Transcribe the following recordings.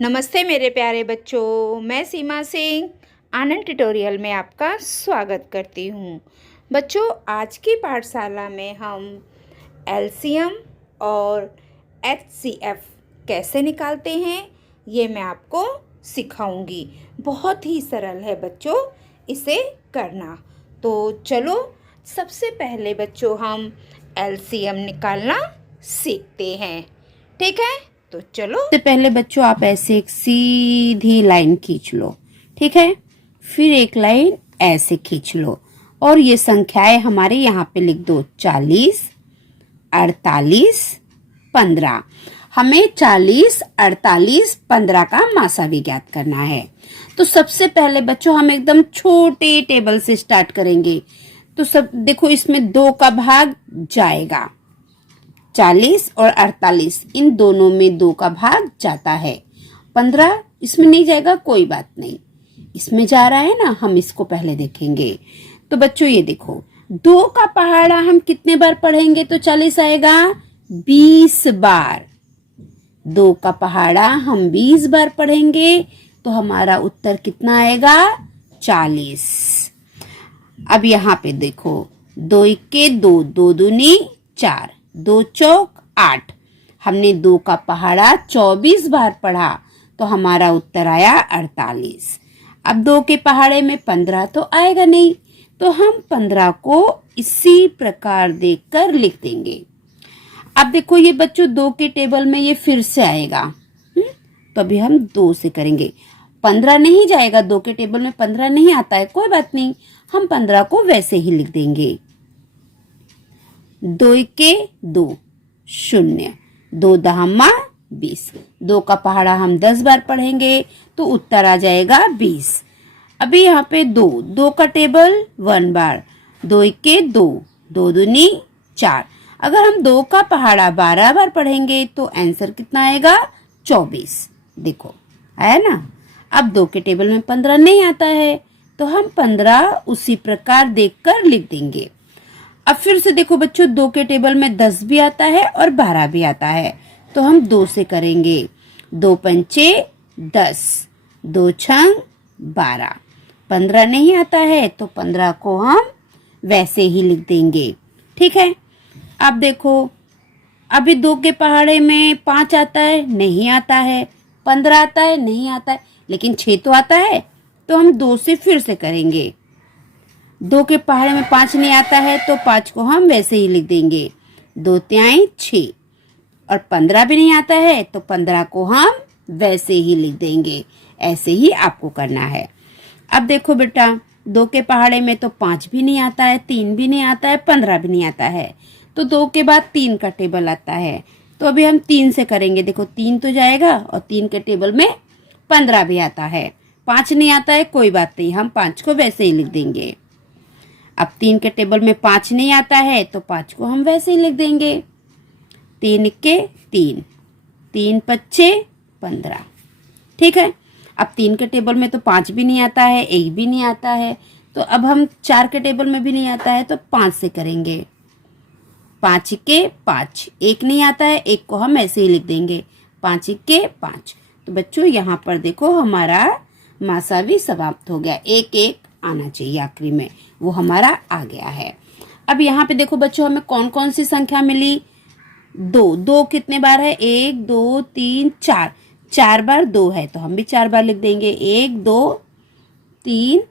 नमस्ते मेरे प्यारे बच्चों, मैं सीमा सिंह आनंद ट्यूटोरियल में आपका स्वागत करती हूँ। बच्चों, आज की पाठशाला में हम एलसीएम और एचसीएफ कैसे निकालते हैं ये मैं आपको सिखाऊंगी। बहुत ही सरल है बच्चों इसे करना। तो चलो सबसे पहले बच्चों हम एलसीएम निकालना सीखते हैं। ठीक है, तो चलो। सबसे पहले बच्चों आप ऐसे एक सीधी लाइन खींच लो, ठीक है। फिर एक लाइन ऐसे खींच लो और ये संख्याएं हमारे यहाँ पे लिख दो। 40, 48, 15। हमें 40, 48, 15 का मासा भी ज्ञात करना है। तो सबसे पहले बच्चों हम एकदम छोटे टेबल से स्टार्ट करेंगे। तो सब देखो, इसमें 2 का भाग जाएगा। 40 और 48 इन दोनों में 2 का भाग जाता है। 15 इसमें नहीं जाएगा, कोई बात नहीं। इसमें जा रहा है ना, हम इसको पहले देखेंगे। तो बच्चों ये देखो, 2 का पहाड़ा हम कितने बार पढ़ेंगे तो 40 आएगा? 20 बार। 2 का पहाड़ा हम 20 बार पढ़ेंगे तो हमारा उत्तर कितना आएगा? 40। अब यहाँ पे देखो, 2 इक्के 2, 2 दूनी 4, 2 चौक 8। हमने 2 का पहाड़ा 24 बार पढ़ा तो हमारा उत्तर आया 48। अब 2 के पहाड़े में 15 तो आएगा नहीं, तो हम 15 को इसी प्रकार देखकर लिख देंगे। अब देखो ये बच्चों 2 के टेबल में ये फिर से आएगा, तो अभी हम 2 से करेंगे। 15 नहीं जाएगा, 2 के टेबल में 15 नहीं आता है, कोई बात नहीं, हम 15 को वैसे ही लिख देंगे। 2 इक्के 2, 0, 2 दहम्मा 20। 2 का पहाड़ा हम 10 बार पढ़ेंगे तो उत्तर आ जाएगा 20। अभी यहाँ पे 2 का टेबल 1 बार। 2 इक्के 2, 2 दूनी 4। अगर हम 2 का पहाड़ा 12 बार पढ़ेंगे तो आंसर कितना आएगा? 24। देखो आया ना। अब 2 के टेबल में 15 नहीं आता है तो हम 15 उसी प्रकार देखकर लिख देंगे। अब फिर से देखो बच्चों, 2 के टेबल में 10 भी आता है और 12 भी आता है, तो हम 2 से करेंगे। 2 पंचे 10, 2 छंग 12। 15 नहीं आता है तो 15 को हम वैसे ही लिख देंगे, ठीक है। अब देखो, अभी 2 के पहाड़े में 5 आता है, नहीं आता है। 15 आता है, नहीं आता है, लेकिन 6 तो आता है, तो हम 2 से फिर से करेंगे। 2 के पहाड़े में 5 नहीं आता है तो 5 को हम वैसे ही लिख देंगे। 2 तिहाई 6। और 15 भी नहीं आता है तो 15 को हम वैसे ही लिख देंगे। ऐसे ही आपको करना है। अब देखो बेटा, 2 के पहाड़े में तो 5 भी नहीं आता है, 3 भी नहीं आता है, 15 भी नहीं आता है, तो 2 के बाद 3 का टेबल आता है, तो अभी हम 3 से करेंगे। देखो 3 तो जाएगा और 3 के टेबल में 15 भी आता है। 5 नहीं आता है, कोई बात नहीं, हम 5 को वैसे ही लिख देंगे। अब 3 के टेबल में 5 नहीं आता है तो 5 को हम वैसे ही लिख देंगे। 3 इक्के 3, 3 पच्चे 15, ठीक है। अब 3 के टेबल में तो 5 भी नहीं आता है, 1 भी नहीं आता है, तो अब हम 4 के टेबल में भी नहीं आता है तो 5 से करेंगे। 5 इक्के 5, 1 नहीं आता है, 1 को हम ऐसे ही लिख देंगे। 5 इक्के 5। तो बच्चों यहाँ पर देखो हमारा मासा भी समाप्त हो गया। 1 1 आना चाहिए आखिरी में, वो हमारा आ गया है। अब यहाँ पे देखो बच्चों, हमें कौन कौन सी संख्या मिली? 2 कितने बार है? 1 2 3 4। 4 बार 2 है तो हम भी 4 बार लिख देंगे। 1 2 3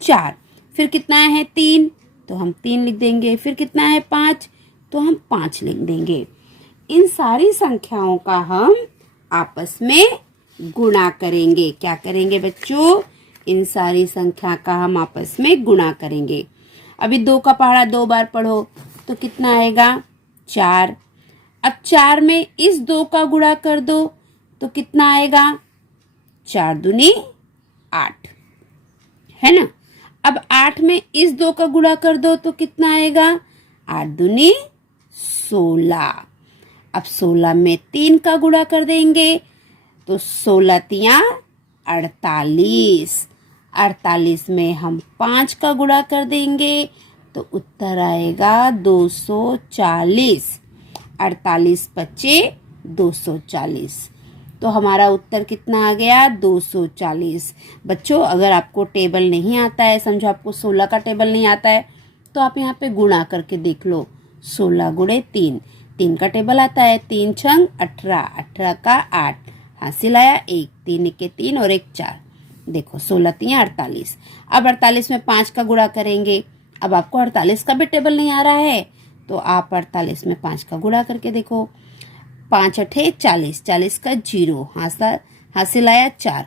4। फिर कितना है? 3, तो हम 3 लिख देंगे। फिर कितना है? 5, तो हम 5 लिख देंगे। इन सारी संख्याओं का हम आपस में गुणा करेंगे। क्या करेंगे बच्चों? इन सारी संख्या का हम आपस में गुणा करेंगे। अभी 2 का पहाड़ा 2 बार पढ़ो तो कितना आएगा? 4। अब 4 में इस 2 का गुणा कर दो तो कितना आएगा? 4 दूनी 8, है ना। अब 8 में इस 2 का गुणा कर दो तो कितना आएगा? 8 दूनी 16। अब 16 में 3 का गुणा कर देंगे तो 16 तिया 48। 48 में हम 5 का गुणा कर देंगे तो उत्तर आएगा 240। 48 पच्चे 240। तो हमारा उत्तर कितना आ गया 240। बच्चों अगर आपको टेबल नहीं आता है, समझो आपको 16 का टेबल नहीं आता है, तो आप यहाँ पे गुणा करके देख लो। 16 गुणे 3, 3 का टेबल आता है, 3 छंग 18, 18 का 8, हासिल आया 1, 3 इक्के 3 और 1 4। देखो 16 3 48। अब 48 में 5 का गुणा करेंगे। अब आपको 48 का भी टेबल नहीं आ रहा है, तो आप 48 में 5 का गुणा करके देखो। 5 अठे 40, 40 का 0, हासिल आया 4,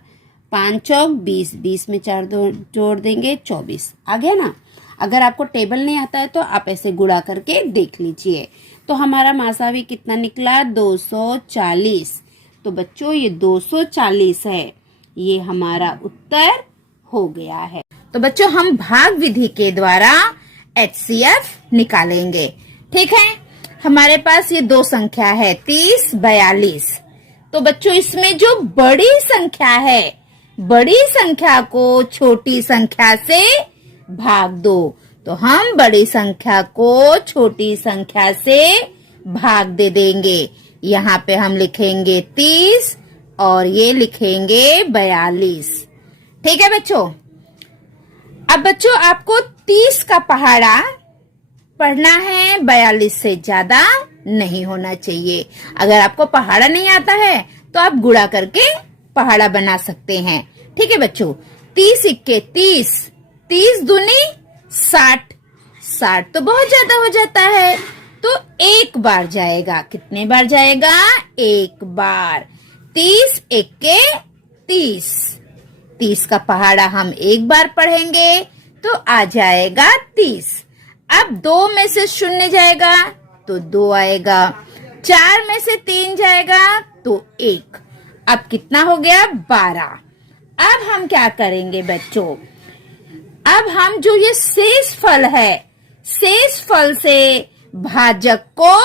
5 चौक 20, 20 में 4 जोड़ देंगे 24। आ गया ना। अगर आपको टेबल नहीं आता है तो आप ऐसे गुणा करके देख लीजिए। तो हमारा मासावी कितना निकला 240। तो बच्चों ये 240 है, ये हमारा उत्तर हो गया है। तो बच्चों हम भाग विधि के द्वारा HCF निकालेंगे। ठीक है, हमारे पास ये दो संख्या है 30 42। तो बच्चों इसमें जो बड़ी संख्या है, बड़ी संख्या को छोटी संख्या से भाग दो। तो हम बड़ी संख्या को छोटी संख्या से भाग दे देंगे। यहाँ पे हम लिखेंगे 30 और ये लिखेंगे 42। ठीक है बच्चों। अब बच्चों आपको 30 का पहाड़ा पढ़ना है, 42 से ज्यादा नहीं होना चाहिए। अगर आपको पहाड़ा नहीं आता है तो आप गुणा करके पहाड़ा बना सकते हैं। ठीक है बच्चों। 30 इक्के 30, 30 दूनी 60, 60 तो बहुत ज्यादा हो जाता है, तो एक बार जाएगा। कितने बार जाएगा? एक बार। 30 इक्के 30, 30 का पहाड़ा हम एक बार पढ़ेंगे तो आ जाएगा 30। अब 2 में से 0 जाएगा तो 2 आएगा, 4 में से 3 जाएगा तो 1। अब कितना हो गया? 12। अब हम क्या करेंगे बच्चों? अब हम जो ये शेष फल है, शेष फल से भाजक को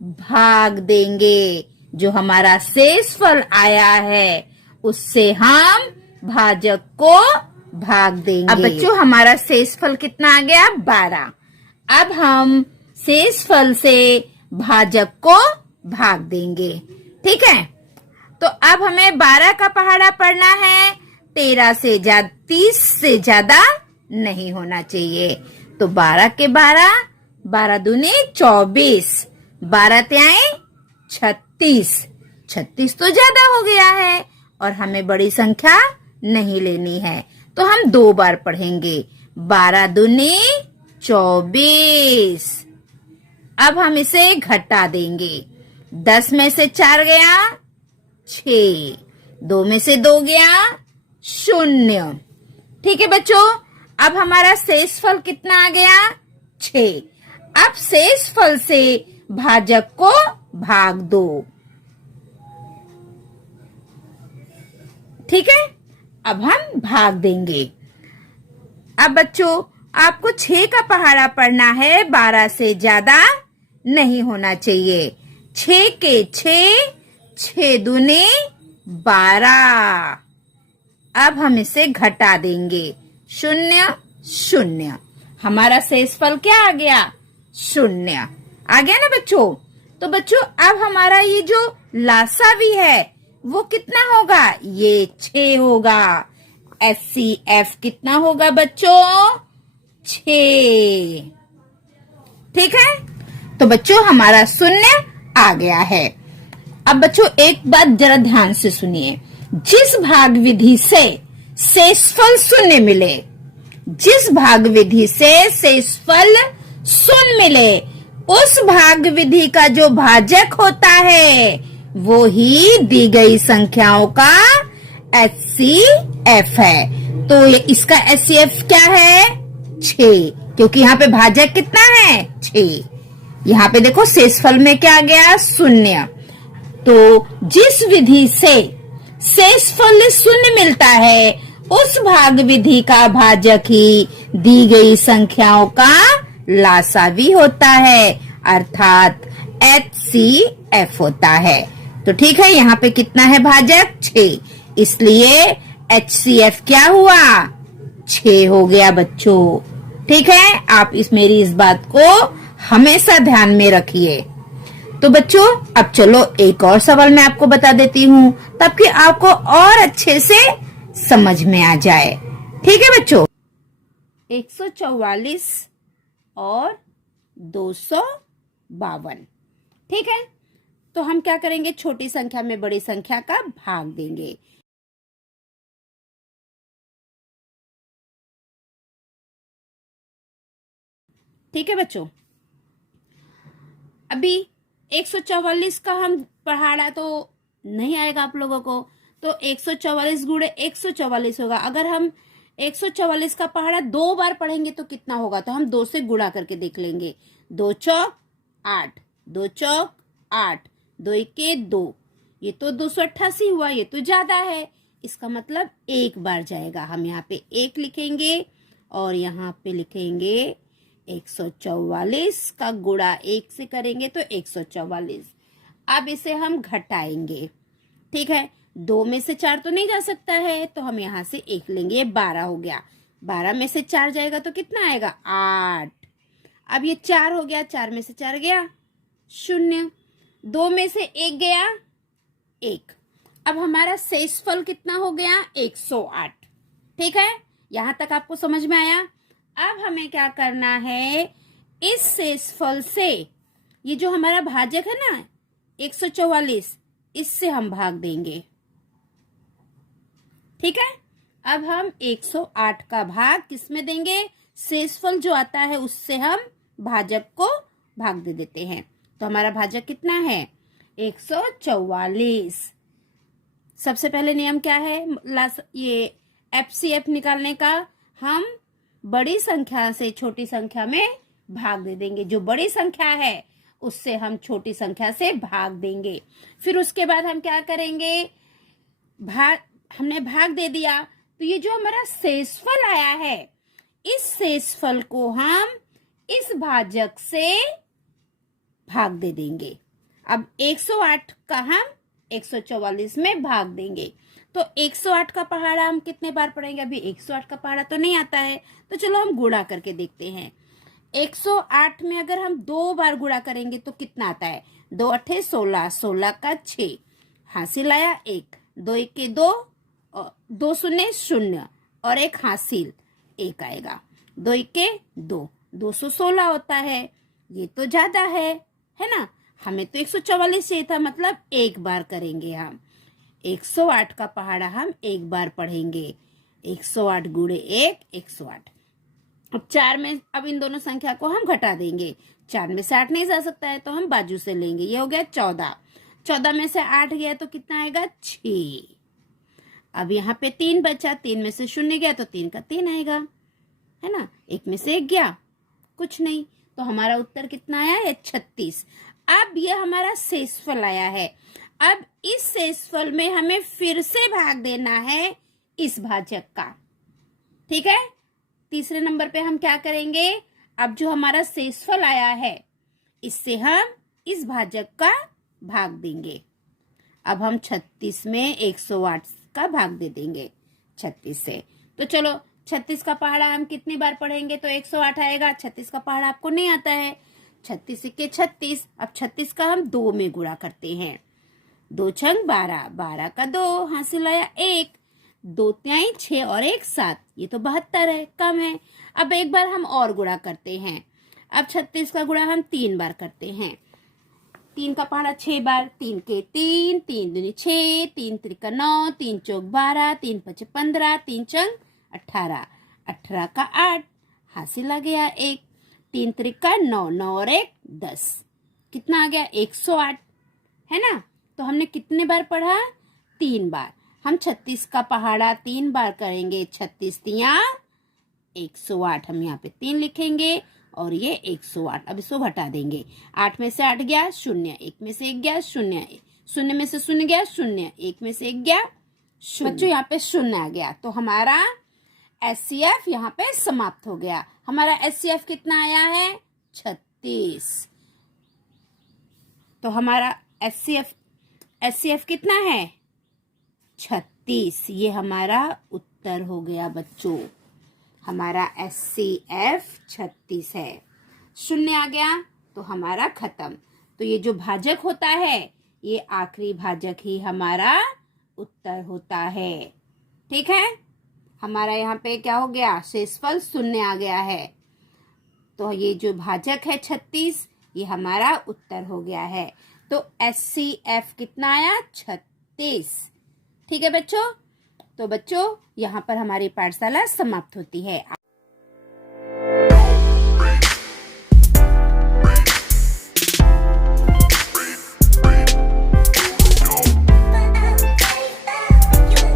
भाग देंगे। जो हमारा शेष फल आया है उससे हम भाजक को भाग देंगे। अब बच्चों हमारा शेष फल कितना आ गया? 12। अब हम शेष फल से भाजक को भाग देंगे। ठीक है, तो अब हमें 12 का पहाड़ा पढ़ना है। 13 से ज्यादा, 30 से ज्यादा नहीं होना चाहिए। तो 12 के 12, 12 दूनी 24, 12 त्याए 36, 36 तो ज्यादा हो गया है और हमें बड़ी संख्या नहीं लेनी है, तो हम 2 बार पढ़ेंगे। 12 दूनी 24। अब हम इसे घटा देंगे। 10 में से 4 गया 6, 2 में से 2 गया 0। ठीक है बच्चों। अब हमारा शेष फल कितना आ गया? 6। अब शेष फल से भाजक को भाग दो। ठीक है, अब हम भाग देंगे। अब बच्चों आपको 6 का पहाड़ा पढ़ना है, 12 से ज्यादा नहीं होना चाहिए। 6 के 6, 6 दूने 12। अब हम इसे घटा देंगे। 0 0। हमारा शेष फल क्या आ गया? 0 आ गया ना बच्चों। तो बच्चों अब हमारा ये जो लासावी है वो कितना होगा? ये 6 होगा। HCF कितना होगा बच्चों? 6। ठीक है, तो बच्चों हमारा 0 आ गया है। अब बच्चों एक बात जरा ध्यान से सुनिए। जिस भाग विधि से शेषफल 0 मिले, जिस भाग विधि से शेषफल 0 मिले, उस भाग विधि का जो भाजक होता है वो ही दी गई संख्याओं का HCF है। तो इसका HCF क्या है? 6, क्योंकि यहाँ पे भाजक कितना है? 6। यहाँ पे देखो शेषफल में क्या आ गया? 0। तो जिस विधि से शेषफल 0 मिलता है उस भाग विधि का भाजक ही दी गई संख्याओं का लासावी होता है, अर्थात HCF होता है। तो ठीक है, यहाँ पे कितना है भाजक? 6, इसलिए HCF क्या हुआ? 6 हो गया बच्चों। ठीक है, आप मेरी इस बात को हमेशा ध्यान में रखिए। तो बच्चों अब चलो एक और सवाल मैं आपको बता देती हूँ ताकि आपको और अच्छे से समझ में आ जाए। ठीक है बच्चों, 144 और 252। ठीक है, तो हम क्या करेंगे, छोटी संख्या में बड़ी संख्या का भाग देंगे। ठीक है बच्चों, अभी 144 का हम पढ़ाना तो नहीं आएगा आप लोगों को, तो 144 गुणे 144 होगा। अगर हम 144 का पहाड़ा 2 बार पढ़ेंगे तो कितना होगा, तो हम 2 से गुणा करके देख लेंगे। 2 चौक 8, 2 चौक 8, 2 इक्के 2, ये तो 288 हुआ, ये तो ज्यादा है, इसका मतलब एक बार जाएगा। हम यहाँ पे 1 लिखेंगे और यहाँ पे लिखेंगे 144 का गुणा 1 से करेंगे तो 144। अब इसे हम घटाएंगे। ठीक है, 2 में से 4 तो नहीं जा सकता है, तो हम यहाँ से 1 लेंगे, ये 12 हो गया। 12 में से 4 जाएगा तो कितना आएगा, 8। अब ये 4 हो गया, 4 में से 4 गया 0, 2 में से 1 गया 1। अब हमारा शेषफल कितना हो गया, 108। ठीक है, यहां तक आपको समझ में आया। अब हमें क्या करना है, इस शेषफल से ये जो हमारा भाजक है ना 144, इससे हम भाग देंगे। ठीक है, अब हम 108 का भाग किस में देंगे, शेषफल जो आता है उससे हम भाजक को भाग दे देते हैं। तो हमारा भाजक कितना है, 144। सबसे पहले नियम क्या है, ये FCF निकालने का, हम बड़ी संख्या से छोटी संख्या में भाग दे देंगे। जो बड़ी संख्या है उससे हम छोटी संख्या से भाग देंगे। फिर उसके बाद हम क्या करेंगे, हमने भाग दे दिया, तो ये जो हमारा शेषफल आया है, इस शेषफल को हम इस भाजक से भाग दे देंगे। अब 108 का हम 144 में भाग देंगे, तो 108 का पहाड़ा हम कितने बार पढ़ेंगे, अभी 108 का पहाड़ा तो नहीं आता है, तो चलो हम गुणा करके देखते हैं। 108 में अगर हम 2 बार गुणा करेंगे तो कितना आता है, 2 अठे 16, 16 का 6, हासिल आया 1, 2 इक्के 2, 2 शून्य 0 और 1 हासिल 1 आएगा, 2 इक्के 2, 216 होता है। ये तो ज्यादा है ना, हमें तो 144 चाहिए था, मतलब एक बार करेंगे हम। 108 का पहाड़ा हम एक बार पढ़ेंगे, 108 गुणे 1 108। अब 4 में, अब इन दोनों संख्या को हम घटा देंगे, 4 में से 8 नहीं जा सकता है तो हम बाजू से लेंगे, ये हो गया 14। 14 में से 8 गया तो कितना आएगा, 6। अब यहाँ पे 3 बचा, 3 में से 0 गया तो 3 का 3 आएगा, है ना, 1 में से 1 गया, कुछ नहीं, तो हमारा उत्तर कितना आया है, 36। अब ये हमारा शेषफल आया है। अब इस शेषफल में हमें फिर से भाग देना है इस भाजक का। ठीक है, तीसरे नंबर पे हम क्या करेंगे, अब जो हमारा शेषफल आया है इससे हम इस भाजक का भाग देंगे। अब हम 36 में 108 का भाग दे देंगे 36 से। तो चलो 36 का पहाड़ा हम कितनी बार पढ़ेंगे तो 108 आएगा। 36 का पहाड़ा आपको नहीं आता है, 36 के 36। अब 36 का हम 2 में गुणा करते हैं, 2 छंग 12, 12 का 2 हासिल आया 1, 2 त्याई 6 और 1 7, ये तो 72 है, कम है। अब एक बार हम और गुणा करते हैं। अब 36 का गुणा हम 3 बार करते हैं, 3 का पहाड़ा 6 बार, 3 के 3, 3 दूनी 6, 3 त्रिका 9, 3 चौक 12, 3 पचे 15, 3 चंग 18, 18 का 8 हासिल आ गया 1, 3 त्रिका 9, 9 और 1 10, कितना आ गया 108, है ना। तो हमने कितने बार पढ़ा, 3 बार। हम 36 का पहाड़ा 3 बार करेंगे, 36 तिया 108, हम यहाँ पे 3 लिखेंगे और ये 108। अब इसको घटा देंगे, 8 में से 8 गया 0, 1 में से 1 गया 0, 0 में से 0 गया 0, 1 में से 1 गया 0। बच्चों यहाँ पे 0 आ गया, तो हमारा SCF यहाँ पे समाप्त हो गया। हमारा SCF कितना आया है, 36। तो हमारा SCF कितना है, 36। ये हमारा उत्तर हो गया बच्चों, हमारा SCF 36 है। 0 आ गया तो हमारा खत्म। तो ये जो भाजक होता है ये आखिरी भाजक ही हमारा उत्तर होता है। ठीक है, हमारा यहाँ पे क्या हो गया, शेषफल शून्य आ गया है। तो ये जो भाजक है 36 ये हमारा उत्तर हो गया है। तो HCF कितना आया, 36। ठीक है बच्चों, तो बच्चों यहाँ पर हमारी पाठशाला समाप्त होती है।